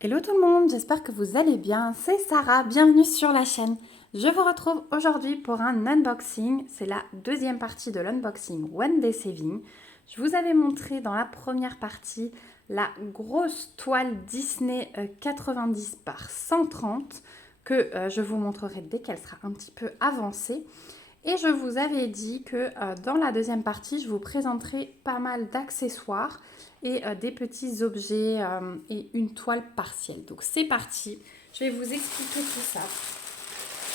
Hello tout le monde, j'espère que vous allez bien, c'est Sarah, bienvenue sur la chaîne. Je vous retrouve aujourd'hui pour un unboxing, c'est la deuxième partie de l'unboxing One Day Saving. Je vous avais montré dans la première partie la grosse toile Disney 90 par 130 que je vous montrerai dès qu'elle sera un petit peu avancée. Et je vous avais dit que dans la deuxième partie, je vous présenterai pas mal d'accessoires et des petits objets et une toile partielle. Donc c'est parti, je vais vous expliquer tout ça.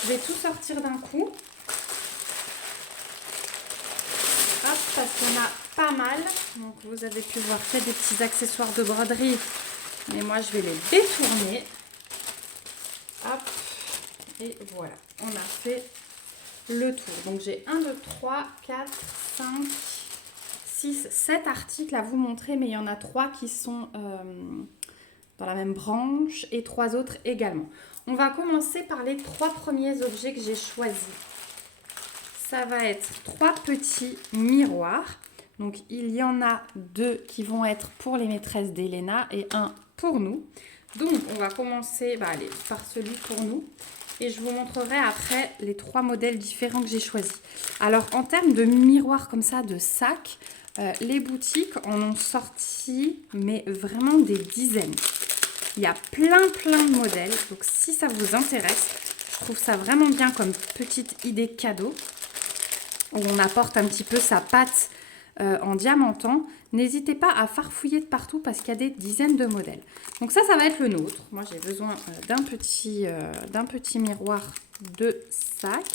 Je vais tout sortir d'un coup. Hop, parce qu'on a pas mal. Donc vous avez pu voir qu'il y a des petits accessoires de broderie. Mais moi je vais les détourner. Hop, et voilà, on a fait le tour. Donc j'ai 1, 2, 3, 4, 5, 6, 7 articles à vous montrer, mais il y en a 3 qui sont dans la même branche et 3 autres également. On va commencer par les 3 premiers objets que j'ai choisis. Ça va être 3 petits miroirs. Donc il y en a 2 qui vont être pour les maîtresses d'Elena et un pour nous. Donc on va commencer allez, par celui pour nous. Et je vous montrerai après les 3 modèles différents que j'ai choisis. Alors en termes de miroirs comme ça, de sacs, les boutiques en ont sorti, mais vraiment des dizaines. Il y a plein de modèles, donc si ça vous intéresse, je trouve ça vraiment bien comme petite idée cadeau, où on apporte un petit peu sa pâte en diamantant. N'hésitez pas à farfouiller de partout parce qu'il y a des dizaines de modèles. Donc ça va être le nôtre. Moi j'ai besoin d'un petit miroir de sac.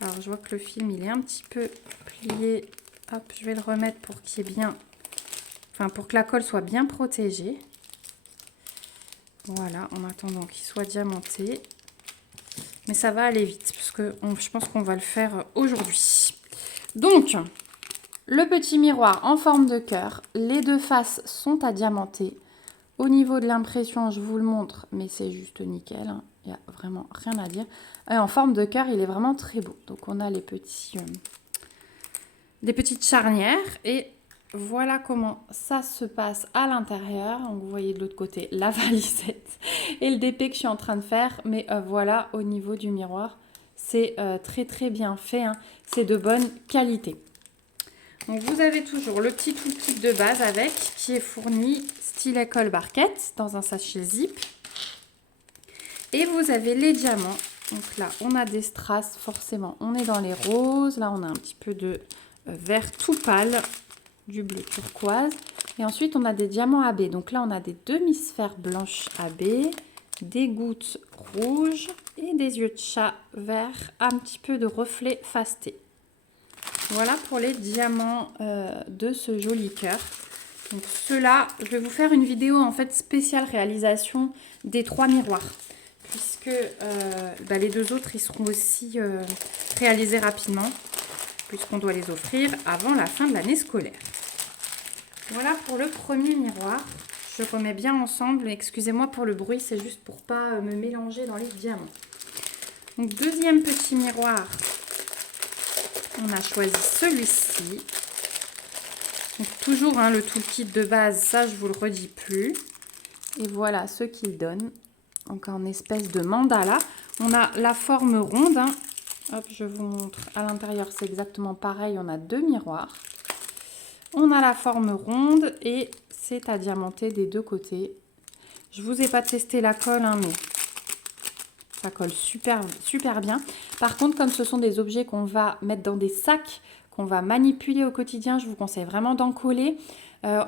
Alors je vois que le film il est un petit peu plié. Hop, je vais le remettre pour qu'il y ait bien, pour que la colle soit bien protégée. Voilà, en attendant qu'il soit diamanté. Mais ça va aller vite parce que je pense qu'on va le faire aujourd'hui. Donc, le petit miroir en forme de cœur. Les deux faces sont à diamanter. Au niveau de l'impression, je vous le montre, mais c'est juste nickel. Hein. Il n'y a vraiment rien à dire. Et en forme de cœur, il est vraiment très beau. Donc, on a les des petites charnières et voilà comment ça se passe à l'intérieur. Donc vous voyez de l'autre côté la valisette et le DP que je suis en train de faire. Mais voilà, au niveau du miroir, c'est très bien fait. Hein. C'est de bonne qualité. Donc vous avez toujours le petit toolkit de base avec, qui est fourni stylet colle barquette dans un sachet zip. Et vous avez les diamants. Donc là, on a des strass, forcément. On est dans les roses. Là, on a un petit peu de vert tout pâle, du bleu turquoise. Et ensuite, on a des diamants AB. Donc là, on a des demi-sphères blanches AB, des gouttes rouges et des yeux de chat verts, un petit peu de reflet fasté. Voilà pour les diamants de ce joli cœur. Donc ceux-là, je vais vous faire une vidéo en fait spéciale réalisation des 3 miroirs. Puisque les 2 autres, ils seront aussi réalisés rapidement. Puisqu'on doit les offrir avant la fin de l'année scolaire. Voilà pour le premier miroir. Je remets bien ensemble. Excusez-moi pour le bruit, c'est juste pour pas me mélanger dans les diamants. Donc deuxième petit miroir, on a choisi celui-ci. Donc toujours le toolkit de base, ça je vous le redis plus. Et voilà ce qu'il donne. Donc en espèce de mandala. On a la forme ronde. Hein. Hop, je vous montre. À l'intérieur, c'est exactement pareil. On a 2 miroirs. On a la forme ronde et c'est à diamanter des 2 côtés. Je vous ai pas testé la colle, mais ça colle super bien. Par contre, comme ce sont des objets qu'on va mettre dans des sacs, qu'on va manipuler au quotidien, je vous conseille vraiment d'en coller.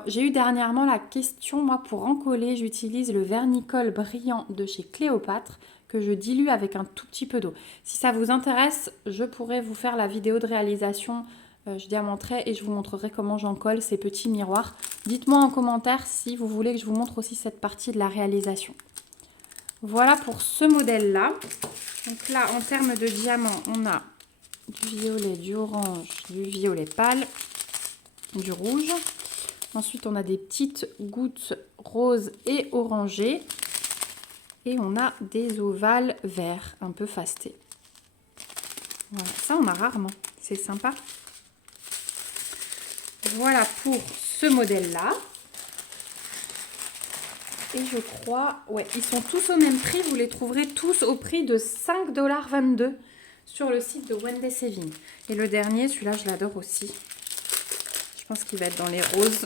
J'ai eu dernièrement la question, moi pour en coller, j'utilise le vernicole brillant de chez Cléopâtre que je dilue avec un tout petit peu d'eau. Si ça vous intéresse, je pourrais vous faire la vidéo de réalisation. Je diamanterai et je vous montrerai comment j'en colle ces petits miroirs. Dites-moi en commentaire si vous voulez que je vous montre aussi cette partie de la réalisation. Voilà pour ce modèle-là. Donc là, en termes de diamants, on a du violet, du orange, du violet pâle, du rouge. Ensuite, on a des petites gouttes roses et orangées. Et on a des ovales verts, un peu fastés. Voilà, ça on a rarement. C'est sympa. Voilà pour ce modèle-là. Et je crois, ouais, ils sont tous au même prix. Vous les trouverez tous au prix de 5,22 $ sur le site de Wendy Saving. Et le dernier, celui-là, je l'adore aussi. Je pense qu'il va être dans les roses.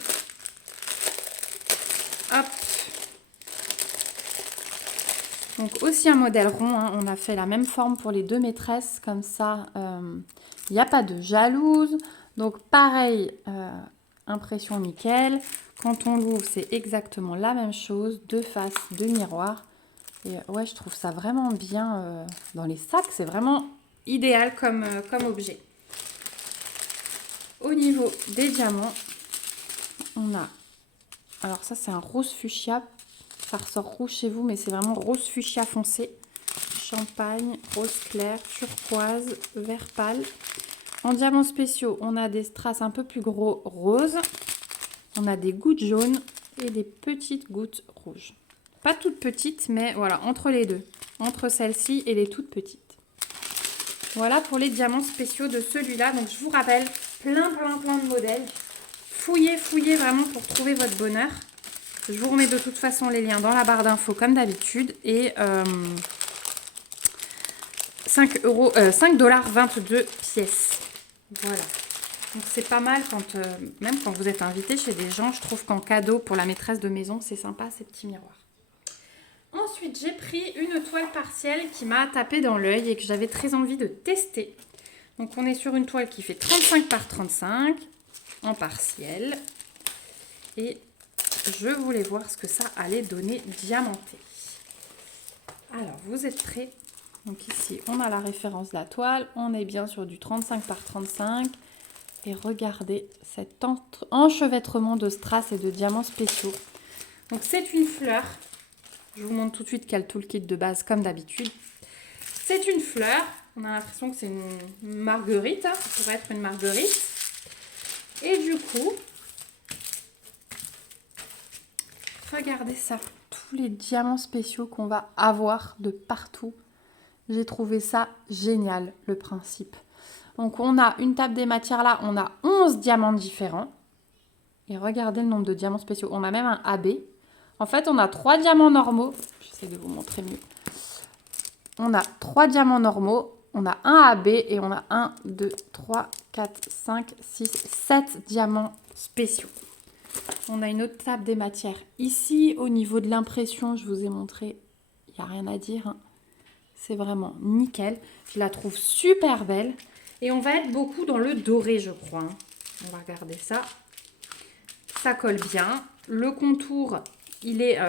Hop. Donc aussi un modèle rond, hein. On a fait la même forme pour les deux maîtresses. Comme ça, il n'y a pas de jalouse. Donc pareil, impression nickel. Quand on l'ouvre, c'est exactement la même chose. Deux faces, deux miroirs. Et ouais, je trouve ça vraiment bien dans les sacs. C'est vraiment idéal comme objet. Au niveau des diamants, on a... Alors ça, c'est un rose fuchsia. Ça ressort rouge chez vous, mais c'est vraiment rose fuchsia foncé. Champagne, rose clair, turquoise, vert pâle. En diamants spéciaux, on a des strass un peu plus gros rose. On a des gouttes jaunes et des petites gouttes rouges. Pas toutes petites, mais voilà, entre les deux. Entre celle-ci et les toutes petites. Voilà pour les diamants spéciaux de celui-là. Donc, je vous rappelle, plein de modèles. Fouillez vraiment pour trouver votre bonheur. Je vous remets de toute façon les liens dans la barre d'infos comme d'habitude. Et 5,22 $ pièces. Voilà. Donc c'est pas mal quand même quand vous êtes invité chez des gens. Je trouve qu'en cadeau pour la maîtresse de maison, c'est sympa ces petits miroirs. Ensuite, j'ai pris une toile partielle qui m'a tapé dans l'œil et que j'avais très envie de tester. Donc on est sur une toile qui fait 35 par 35 en partiel. Et je voulais voir ce que ça allait donner diamanté. Alors, vous êtes prêts? Donc ici, on a la référence de la toile. On est bien sur du 35 par 35. Et regardez cet enchevêtrement de strass et de diamants spéciaux. Donc c'est une fleur. Je vous montre tout de suite quel tout le kit de base comme d'habitude. C'est une fleur. On a l'impression que c'est une marguerite. Ça pourrait être une marguerite. Et du coup, regardez ça. Tous les diamants spéciaux qu'on va avoir de partout. J'ai trouvé ça génial, le principe. Donc, on a une table des matières là. On a 11 diamants différents. Et regardez le nombre de diamants spéciaux. On a même un AB. En fait, on a 3 diamants normaux. J'essaie de vous montrer mieux. On a 3 diamants normaux. On a un AB et on a 1, 2, 3, 4, 5, 6, 7 diamants spéciaux. On a une autre table des matières ici. Au niveau de l'impression, je vous ai montré. Il n'y a rien à dire, hein. C'est vraiment nickel. Je la trouve super belle. Et on va être beaucoup dans le doré, je crois. On va regarder ça. Ça colle bien. Le contour, il est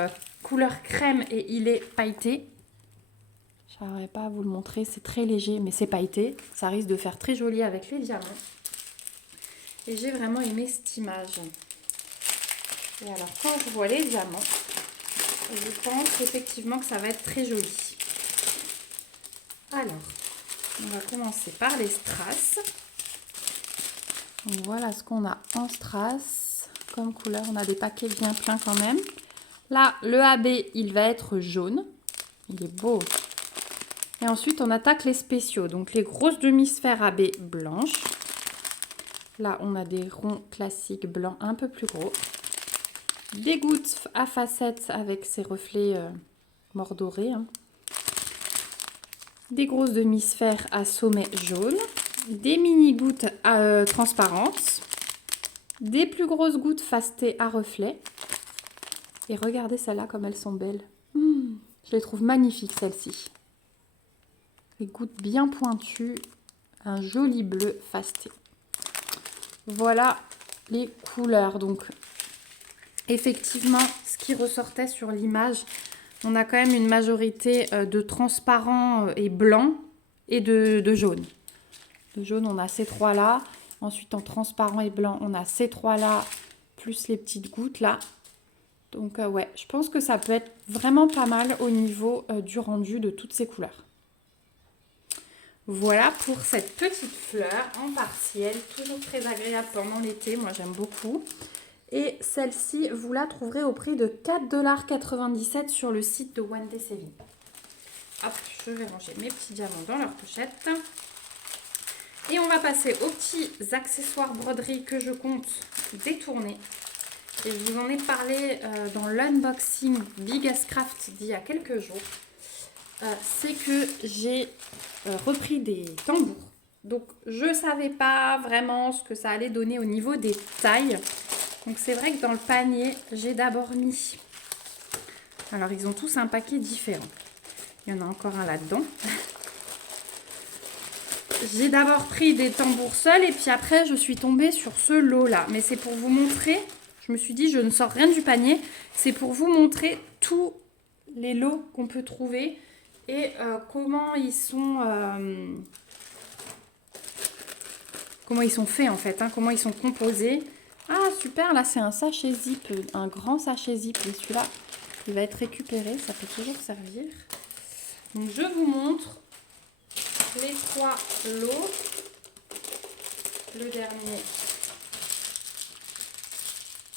couleur crème et il est pailleté. Je n'arriverai pas à vous le montrer. C'est très léger, mais c'est pailleté. Ça risque de faire très joli avec les diamants. Et j'ai vraiment aimé cette image. Et alors, quand je vois les diamants, je pense effectivement que ça va être très joli. Alors, on va commencer par les strass. Donc, voilà ce qu'on a en strass comme couleur. On a des paquets bien pleins quand même. Là, le AB, il va être jaune. Il est beau. Et ensuite, on attaque les spéciaux. Donc, les grosses demi-sphères AB blanches. Là, on a des ronds classiques blancs un peu plus gros. Des gouttes à facettes avec ces reflets mordorés, hein. Des grosses demi-sphères à sommet jaune. Des mini-gouttes transparentes. Des plus grosses gouttes facetées à reflets. Et regardez celles-là comme elles sont belles. Je les trouve magnifiques, celles-ci. Les gouttes bien pointues. Un joli bleu faceté. Voilà les couleurs. Donc, effectivement, ce qui ressortait sur l'image, on a quand même une majorité de transparent et blanc et de jaune. De jaune, on a ces trois-là. Ensuite, en transparent et blanc, on a ces trois-là, plus les petites gouttes là. Donc, ouais, je pense que ça peut être vraiment pas mal au niveau du rendu de toutes ces couleurs. Voilà pour cette petite fleur en partiel, toujours très agréable pendant l'été, moi j'aime beaucoup. Et celle-ci, vous la trouverez au prix de 4,97 $ sur le site de Wendy Saving. Hop, je vais ranger mes petits diamants dans leur pochette. Et on va passer aux petits accessoires broderie que je compte détourner. et je vous en ai parlé dans l'unboxing Biggest Craft d'il y a quelques jours, c'est que j'ai repris des tambours. Donc je ne savais pas vraiment ce que ça allait donner au niveau des tailles. Donc c'est vrai que dans le panier, j'ai d'abord mis... Alors ils ont tous un paquet différent. Il y en a encore un là-dedans. J'ai d'abord pris des tambours seuls et puis après je suis tombée sur ce lot-là. Mais c'est pour vous montrer, je me suis dit je ne sors rien du panier. C'est pour vous montrer tous les lots qu'on peut trouver et comment ils sont faits en fait, hein, comment ils sont composés. Ah super, là c'est un sachet zip, un grand sachet zip. Et celui-là, il va être récupéré, ça peut toujours servir. Donc je vous montre les 3 lots. Le dernier.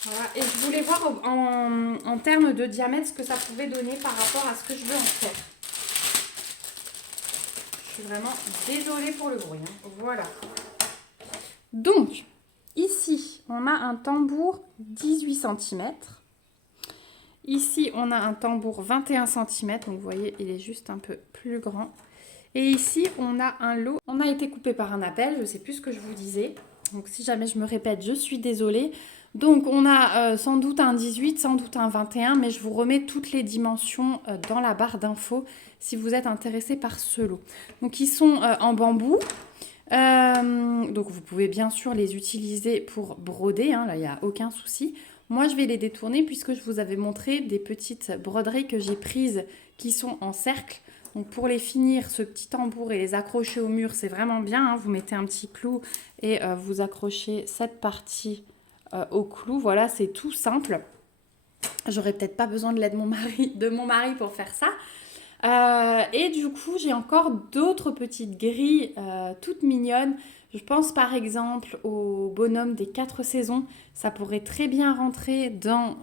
Voilà. Et je voulais voir en termes de diamètre ce que ça pouvait donner par rapport à ce que je veux en faire. Je suis vraiment désolée pour le bruit. Hein. Voilà. Donc, ici, on a un tambour 18 cm. Ici, on a un tambour 21 cm. Donc, vous voyez, il est juste un peu plus grand. Et ici, on a un lot. On a été coupé par un appel. Je ne sais plus ce que je vous disais. Donc, si jamais je me répète, je suis désolée. Donc, on a sans doute un 18, sans doute un 21. Mais je vous remets toutes les dimensions dans la barre d'infos si vous êtes intéressé par ce lot. Donc, ils sont en bambou. Donc, vous pouvez bien sûr les utiliser pour broder. Hein, là, il n'y a aucun souci. Moi, je vais les détourner puisque je vous avais montré des petites broderies que j'ai prises qui sont en cercle. Donc pour les finir, ce petit tambour et les accrocher au mur, c'est vraiment bien. Hein. Vous mettez un petit clou et vous accrochez cette partie au clou. Voilà, c'est tout simple. J'aurais peut-être pas besoin de l'aide de mon mari pour faire ça. Et du coup, j'ai encore d'autres petites grilles toutes mignonnes. Je pense par exemple au bonhomme des 4 saisons. Ça pourrait très bien rentrer dans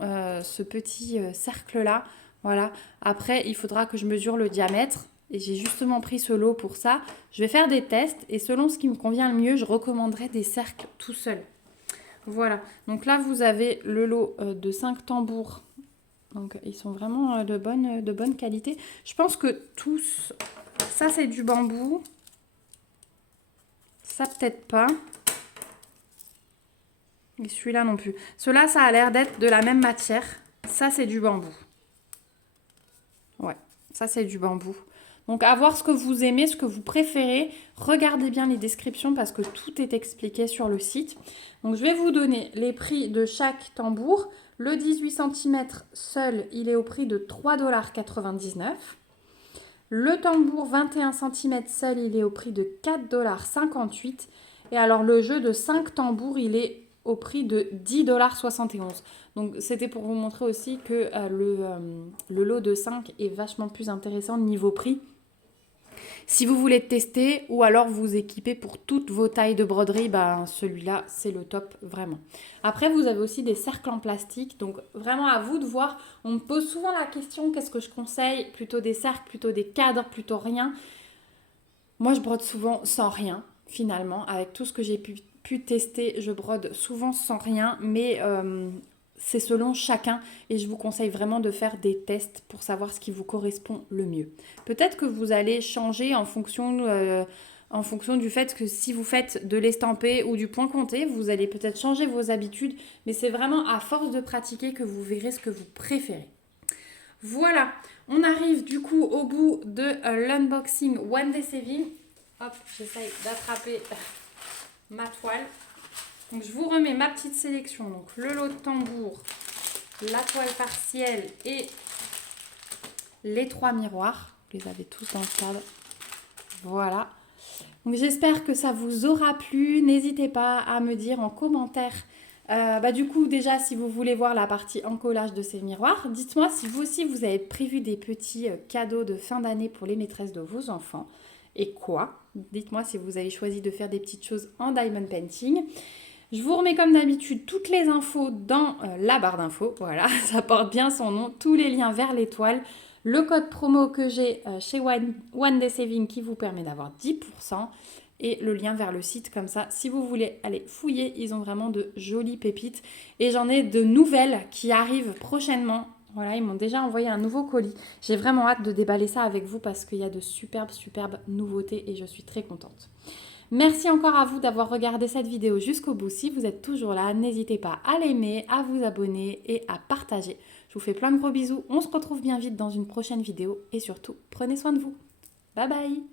ce petit cercle-là. Voilà. Après, il faudra que je mesure le diamètre. Et j'ai justement pris ce lot pour ça. Je vais faire des tests. Et selon ce qui me convient le mieux, je recommanderais des cercles tout seuls. Voilà. Donc là, vous avez le lot de 5 tambours. Donc, ils sont vraiment de bonne qualité. Je pense que tous... Ça, c'est du bambou. Ça, peut-être pas. Et celui-là non plus. Ceux-là, ça a l'air d'être de la même matière. Ça, c'est du bambou. Ouais, ça, c'est du bambou. Donc, à voir ce que vous aimez, ce que vous préférez. Regardez bien les descriptions parce que tout est expliqué sur le site. Donc, je vais vous donner les prix de chaque tambour. Le 18 cm seul, il est au prix de 3,99 $. Le tambour 21 cm seul, il est au prix de 4,58 $. Et alors, le jeu de 5 tambours, il est au prix de 10,71 $. Donc, c'était pour vous montrer aussi que le lot de 5 est vachement plus intéressant niveau prix. Si vous voulez tester ou alors vous équiper pour toutes vos tailles de broderie, ben celui-là, c'est le top vraiment. Après, vous avez aussi des cercles en plastique. Donc, vraiment à vous de voir. On me pose souvent la question, qu'est-ce que je conseille? Plutôt des cercles, plutôt des cadres, plutôt rien. Moi, je brode souvent sans rien, finalement. Avec tout ce que j'ai pu tester, je brode souvent sans rien. Mais c'est selon chacun et je vous conseille vraiment de faire des tests pour savoir ce qui vous correspond le mieux. Peut-être que vous allez changer en fonction du fait que si vous faites de l'estampé ou du point compté, vous allez peut-être changer vos habitudes, mais c'est vraiment à force de pratiquer que vous verrez ce que vous préférez. Voilà, on arrive du coup au bout de l'unboxing One Day Saving. Hop, j'essaye d'attraper ma toile. Donc, je vous remets ma petite sélection. Donc, le lot de tambour, la toile partielle et les 3 miroirs. Vous les avez tous dans le cadre. Voilà. Donc, j'espère que ça vous aura plu. N'hésitez pas à me dire en commentaire. Du coup, déjà, si vous voulez voir la partie encollage de ces miroirs, dites-moi si vous aussi, vous avez prévu des petits cadeaux de fin d'année pour les maîtresses de vos enfants. Et quoi? Dites-moi si vous avez choisi de faire des petites choses en diamond painting. Je vous remets comme d'habitude toutes les infos dans la barre d'infos. Voilà, ça porte bien son nom. Tous les liens vers l'étoile. Le code promo que j'ai chez One Day Saving qui vous permet d'avoir 10%. et le lien vers le site comme ça. Si vous voulez aller fouiller, ils ont vraiment de jolies pépites et j'en ai de nouvelles qui arrivent prochainement. Voilà, ils m'ont déjà envoyé un nouveau colis. J'ai vraiment hâte de déballer ça avec vous parce qu'il y a de superbes nouveautés et je suis très contente. Merci encore à vous d'avoir regardé cette vidéo jusqu'au bout. Si vous êtes toujours là, n'hésitez pas à l'aimer, à vous abonner et à partager. Je vous fais plein de gros bisous. On se retrouve bien vite dans une prochaine vidéo et surtout, prenez soin de vous. Bye bye!